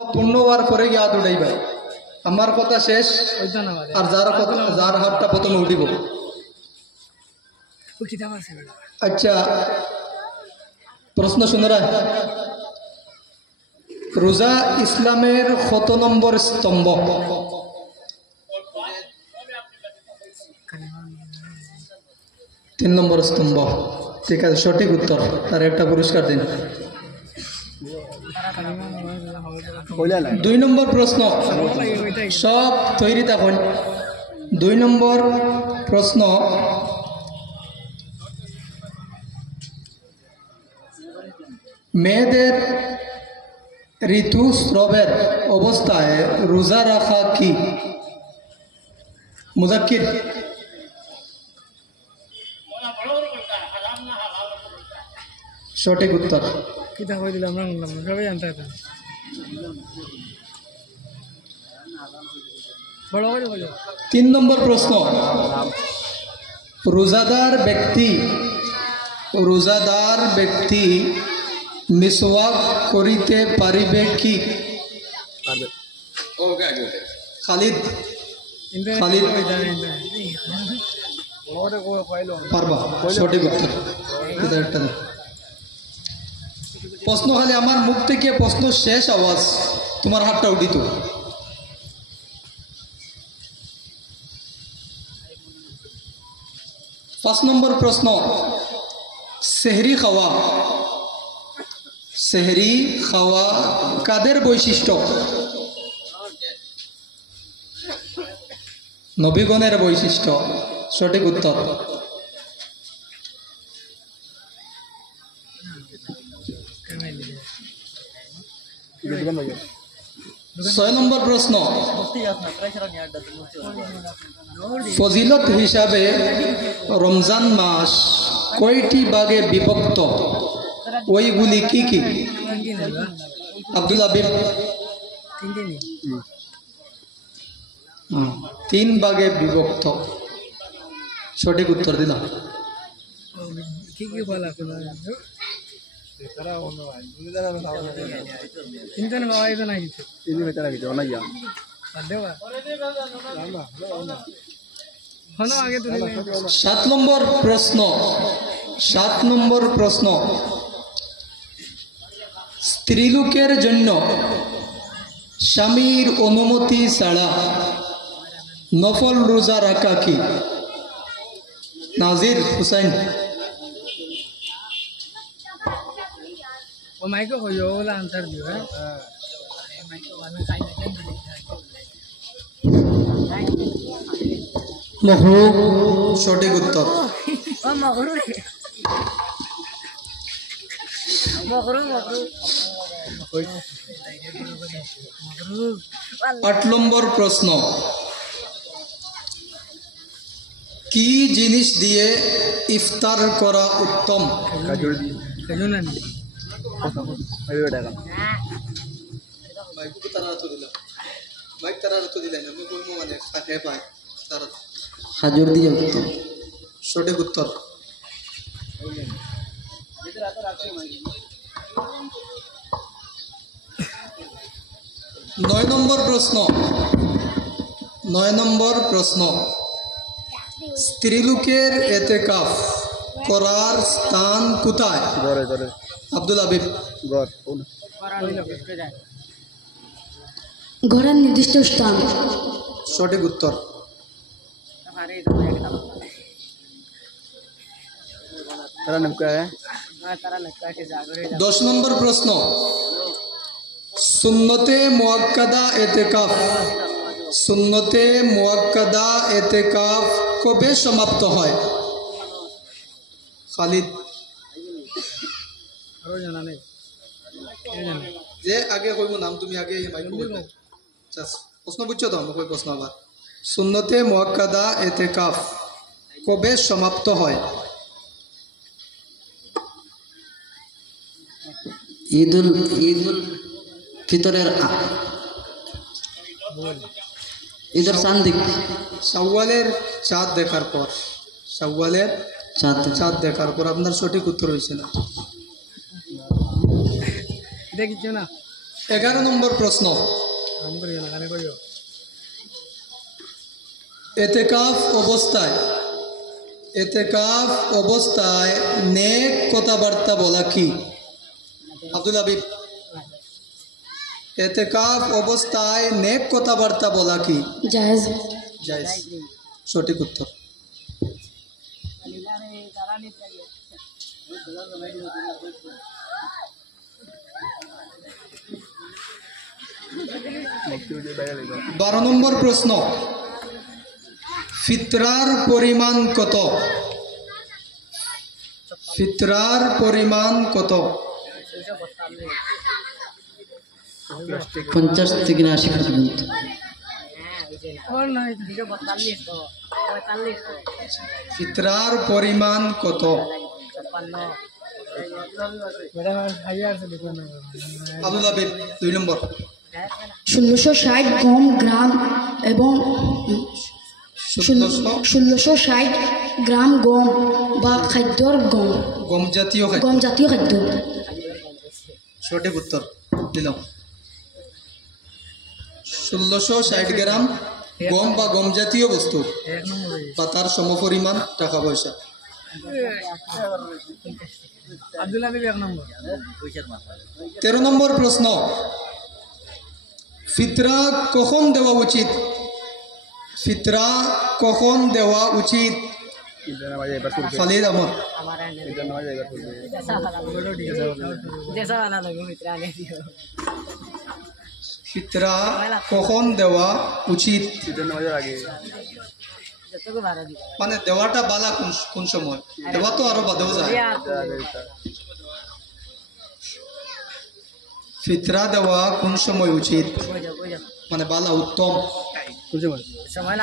পূর্ণ হওয়ার পরে গিয়ে হাত উঠাইবা। আমার কথা শেষ, আর যার হাতটা প্রথমে উঠিব। আচ্ছা, প্রশ্ন শুনে রোজা ইসলামের কত নম্বর স্তম্ভ? 3 নম্বর স্তম্ভ। ঠিক আছে, সঠিক উত্তর। তার একটা পুরস্কার দিন। 2 নম্বর প্রশ্ন, সব তৈরি থাকুন। 2 নম্বর প্রশ্ন, মেয়েদের ঋতুস্রাবের অবস্থায় রোজা রাখা কি? মুজাক্কির। সঠিক উত্তর। 3 নম্বর প্রশ্ন, রোজাদার ব্যক্তি মিসওয়াক করিতে পারিবে কি? খালিদ পারবা? সঠিক উত্তর। প্রশ্ন খালি আমার মুখ থেকে প্রশ্ন শেষ আওয়াজ তোমার হাতটা উঠিত। 5 নম্বর প্রশ্ন, সেহরি খাওয়া কাদের বৈশিষ্ট্য? নবীগণের বৈশিষ্ট্য। সঠিক উত্তর। 6 নম্বর প্রশ্ন, ফজিলত হিসাবে রমজান মাস কয়টি ভাগে বিভক্ত? ওইগুলি কি কি? আব্দুল হাবিব। 3 ভাগে বিভক্ত। সঠিক উত্তর দিলাম। সাত নম্বর প্রশ্ন, স্ত্রীলোকের জন্য স্বামীর অনুমতি ছাড়া নফল রোজা রাখা কি? নাজির হুসাইন। সঠিক উত্তর। 8 নম্বর প্রশ্ন, কি জিনিস দিয়ে ইফতার করা উত্তম? খাজুর দিয়ে উত্তম। সঠিক উত্তর। 9 নম্বর প্রশ্ন, স্ত্রীলোকের এতেকাফ করার স্থান কোথায়? আব্দুল হাবিব। ঘরের নির্দিষ্ট স্থান। সঠিক উত্তর। 10 নম্বর প্রশ্ন, সুন্নতে মুআক্কাদা এতেকাফ কবে সমাপ্ত হয়? খালিদ। যে আগে কইব নাম, তুমি আগে প্রশ্ন বুঝছো তো? আমি প্রশ্ন আবার, সুন্নতে মুআক্কাদা এতেকাফ কবে সমাপ্ত হয়? ঈদুল ফিতরের ঈদের শাওয়ালের চাঁদ দেখার পর। চাঁদ দেখার পর। আপনার সঠিক উত্তর হয়েছে না। 11 নম্বর প্রশ্ন, এতেকাফ অবস্থায় নেক কথাবার্তা বলা কি? আব্দুল হাবিব, এতেকাফ অবস্থায় নেক কথাবার্তা বলা কি? জায়েজ। জায়েজ, সঠিক উত্তর। বারো নম্বর প্রশ্ন, ফিতরার পরিমাণ কত? ফিতরার পরিমাণ কত? 50 থেকে 80 পর্যন্ত। ফিতরার পরিমাণ কত? আব্দুল হাবিব 2 নম্বর। 1660 গম গ্রাম এবং 1660 গ্রাম গম বা খাদ্যর গম, গম জাতীয় খাদ্য। গম জাতীয় খাদ্য। সঠিক উত্তর দিলাম। 1660 গ্রাম গম বা গম জাতীয় বস্তু বা তার সমপরিমাণ টাকা পয়সা। 13 নম্বর প্রশ্ন, ফিতরা কখন দেওয়া উচিত? ফিতরা কখন দেওয়া উচিত? খালিদ আহমদ। ফিতরা কখন দেওয়া উচিত? মানে দেওয়াটা বালা কোন সময়? দেওয়া তো আরো বাদেও যায়। ফিতরা দেওয়া কোন সময় উচিত, মানে বালা উত্তম? 27 শাবান।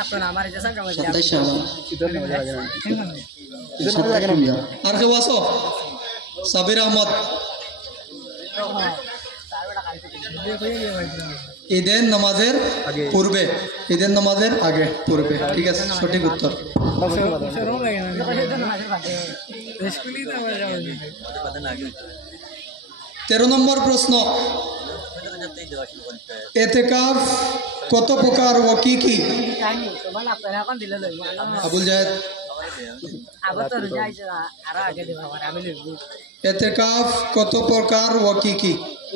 আর কেউ আছো? সাবির আহমদ। ঈদের নামাজের পূর্বে, ঈদের নামাজের আগে পূর্বে। ঠিক আছে, সঠিক উত্তর। 13 নম্বর প্রশ্ন, এতেকাফ কত প্রকার ও কি কি? আবুল জাহেদ। এতেকাফ কত প্রকার ও কি কি?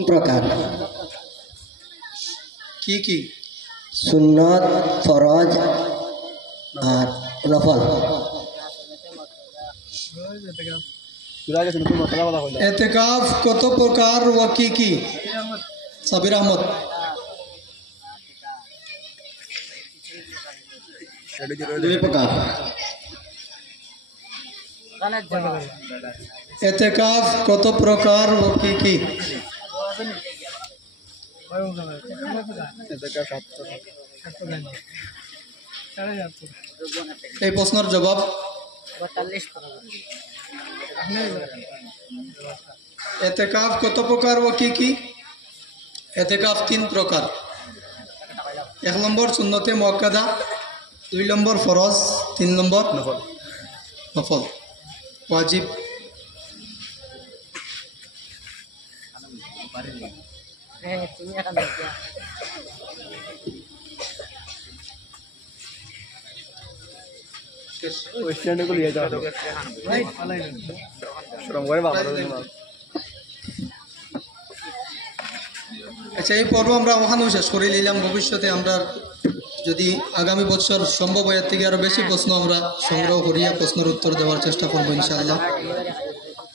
প্রকার: কি কি? সুন্নত, ফরজ আর নফল। এতেকাফ কত প্রকার ও কি কি? সাবির আহমদ। দুই প্রকার। এতেকাফ কত প্রকার ও কি কি? এই প্রশ্নের জবাব এতেকাফ কত প্রকার ও কি কি? এতেকাফ 3 প্রকার। 1 নম্বর সুন্নতে মুআক্কাদা, 2 নম্বর ফরজ, 3 নম্বর নফল। ওয়াজিব। আচ্ছা, এই পর্ব আমরা ওখানেও শেষ করে নিলাম। ভবিষ্যতে আমরা যদি আগামী বছর সম্ভব হয়, এর থেকে আরো বেশি প্রশ্ন আমরা সংগ্রহ করিয়া প্রশ্নের উত্তর দেওয়ার চেষ্টা করবো ইনশাআল্লাহ।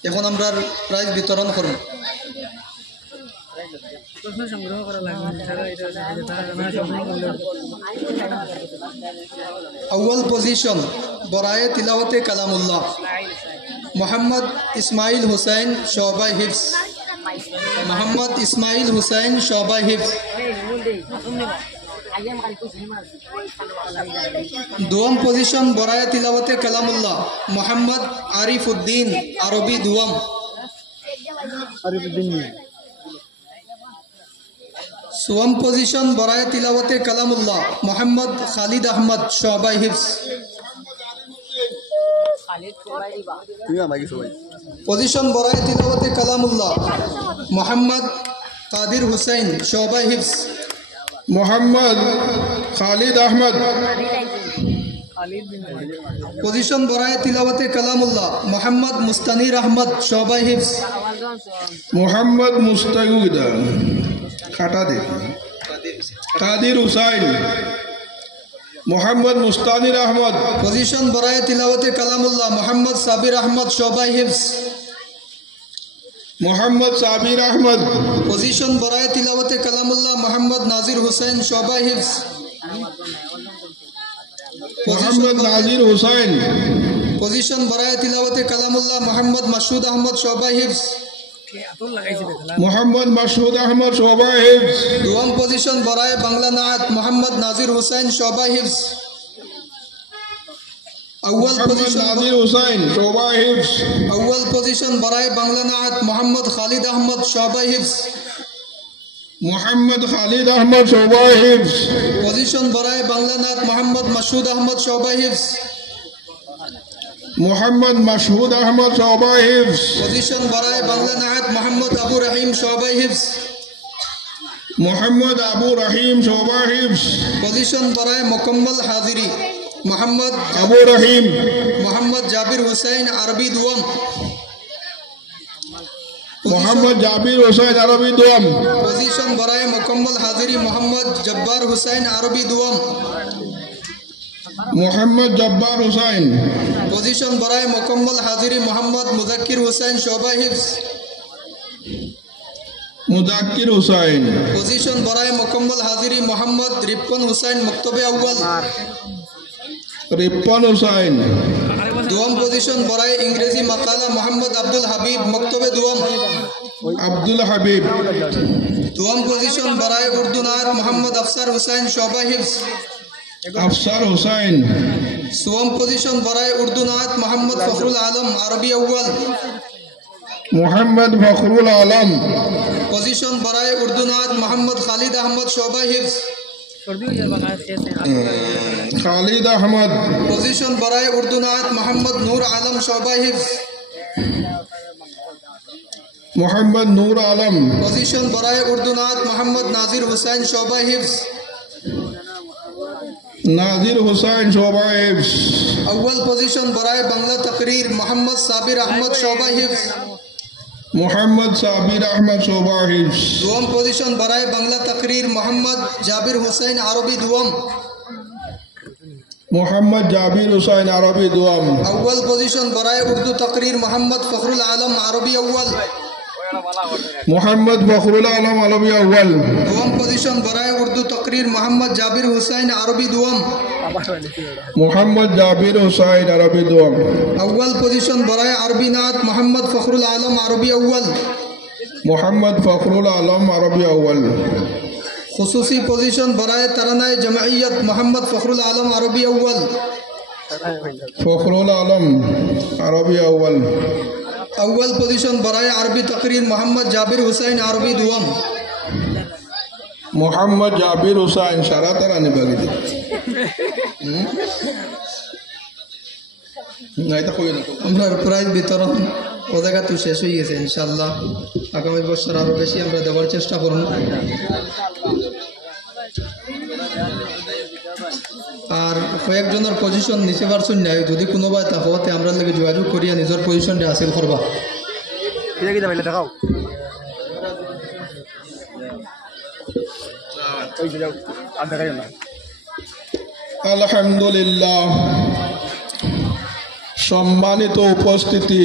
এখন আমরা প্রাইজ বিতরণ করব। अव्वल पोजीशन बराए तिलावते कलामुल्लाह मोहम्मद इस्माइल हुसैन शोबा हिफ्स। मोहम्मद इस्माइल हुसैन शोबा हिफ्स। दुआम पोजीशन बराए तिलावते कलामुल्लाह मोहम्मद आरिफुद्दीन अरबी दुआम। सुवम पोजीशन बराए तिलावते कलामुल्लाह मोहम्मद खालिद अहमद शोबा हिफ्स। पोजीशन बराए तिलावते कलामुल्लाह मोहम्मद কাদির হুসাইন শোভা হিফজ। মোহাম্মদ খালিদ আহমদ। পজিশন বরায়ে তিলাওয়াতে কালামুল্লাহ মোহাম্মদ মুস্তানির আহমদ শোভা হিফজ। মোহাম্মদ মুস্তাকিদা খাটা দে কাদির হুসাইন। মোহাম্মদ মুস্তানির আহমদ। পজিশন বরায়ে তিলাওয়াতে কালামুল্লাহ মোহাম্মদ সাবির আহমদ শোভা হিফজ। মোহাম্মদ সাবির আহমদ। পজিশন বরায়ে তিলাওয়াতে কালামুল্লাহ মোহাম্মদ নাজির হুসাইন শোভা হিফজ। মোহাম্মদ নাজির হুসাইন। পজিশন বরায়ে তিলাওয়াতে কালামুল্লাহ মোহাম্মদ মাসুদ আহমদ শোভা হিফজ। মোহাম্মদ মাসুদ আহমদ শোভা হিফজ। দুম পজিশন বরায়ে বাংলা নাত মোহাম্মদ নাজির হুসাইন শোভা হিফজ। अव्वल মোহাম্মদ पोजीशन নাজির হুসাইন শোভা হিফজ। अव्वल पोजीशन बराए बांग्ला नात मोहम्मद खालिद अहमद शोभा हिफ्ज। মোহাম্মদ খালিদ আহমদ শোভা হিফজ। पोजीशन बराए बांग्ला नात मोहम्मद मशहूद अहमद शोभा हिफ्ज। মোহাম্মদ মাসুদ আহমদ শোভা হিফজ। पोजीशन बराए बांग्ला नात मोहम्मद अबू रहीम शोभा हिफ्ज। মোহাম্মদ আবু রহিম শোভা হিফজ। पोजीशन बराए मुकम्मल हाजिरी मोहम्मद আবু রহিম। मोहम्मद जाबिर हुसैन अरबी दुआम। মোহাম্মদ জাবির হুসাইন আরবি দুয়াম। पोजीशन बराए मुकम्मल हाजिरी मोहम्मद जब्बार हुसैन अरबी दुआम। মোহাম্মদ জব্বার হুসাইন। पोजीशन बराए मुकम्मल हाजिरी मोहम्मद मुजक्किर हुसैन शोभा हिफ्ज। मुजाक्किर हुसैन। पोजीशन बराए मुकम्मल हाजिरी मोहम्मद रिपन हुसैन मकतबे अव्वल। रिपन हुसैन। दुआम पोजीशन बराए इंग्रेजी मकाला मोहम्मद अब्दुल हबीब मकतबे दुआम। अब्दुल हबीब। दुआम पोजीशन बराए उर्दू नात मोहम्मद अफसर हुसैन शोभा हिफ्ज। अफसर हुसैन। सुवम पोजीशन बराए उर्दू नात मोहम्मद फखरुल आलम अरबी अव्वल। मोहम्मद फखरुल आलम। पोजीशन बराए उर्दू नात मोहम्मद खालिद अहमद शोभा हिफ्ज। खालिद अहमद। पोजीशन बराए उर्दू नात मोहम्मद नूर आलम शोभा हिफ्ज। मोहम्मद नूर आलम। पोजीशन बराए उर्दू नात मोहम्मद नाजिर हुसैन शोभा हिफ्ज। नाजिर हुसैन शोभा हिफ्ज। अव्वल पोजीशन बराए बांग्ला तकरीर मोहम्मद साबिर अहमद शोभा हिफ्ज। मोहम्मद साबिर अहमद शोभा हिफ्ज। दुआम पोजीशन बराए बांग्ला तकरीर मोहम्मद जाबिर हुसैन अरबी दुआम। मोहम्मद जाबिर हुसैन अरबी दुआम। अव्वल पोजीशन बराए उर्दू तकरीर मोहम्मद फखरुल आलम अरबी अव्वल। मोहम्मद फखरुल आलम अरबी अव्वल। दुआम पोजीशन बराए उर्दू तकरीर मोहम्मद जाबिर हुसैन अरबी दुआम। मोहम्मद जाबिर हुसैन अरबी दुआम। अव्वल पोजीशन बराए अरबी नात मोहम्मद फखरुल आलम अरबी अव्वल। मोहम्मद फखरुल आलम अरबी अव्वल। खुसूसी पोजीशन बराए तरानाए जमइयत मोहम्मद फखरुल आलम अरबी अव्वल। फखरुल आलम अरबी अव्वल। अव्वल पोजीशन बराए अरबी तकरीर मोहम्मद जाबिर हुसैन अरबी दुआम। मोहम्मद जाबिर हुसैन सारा तरह निभागी थी नहीं तो कोई नहीं। আমরা প্রাইজ বিতরণ ও জায়গা তো শেষ হয়ে গেছে ইনশাআল্লাহ আগামী বছর আরো বেশি আমরা দেওয়ার চেষ্টা করব। আর কয়েকজনের পজিশন নিচে পারছুন নাই যদি কোনো ভাই তা হতে আমরা লাগে যোগাযোগ করিয়া নিজের পজিশনটা হাসিল করবা। দেখাও আলহামদুলিল্লাহ। সম্মানিত উপস্থিতি,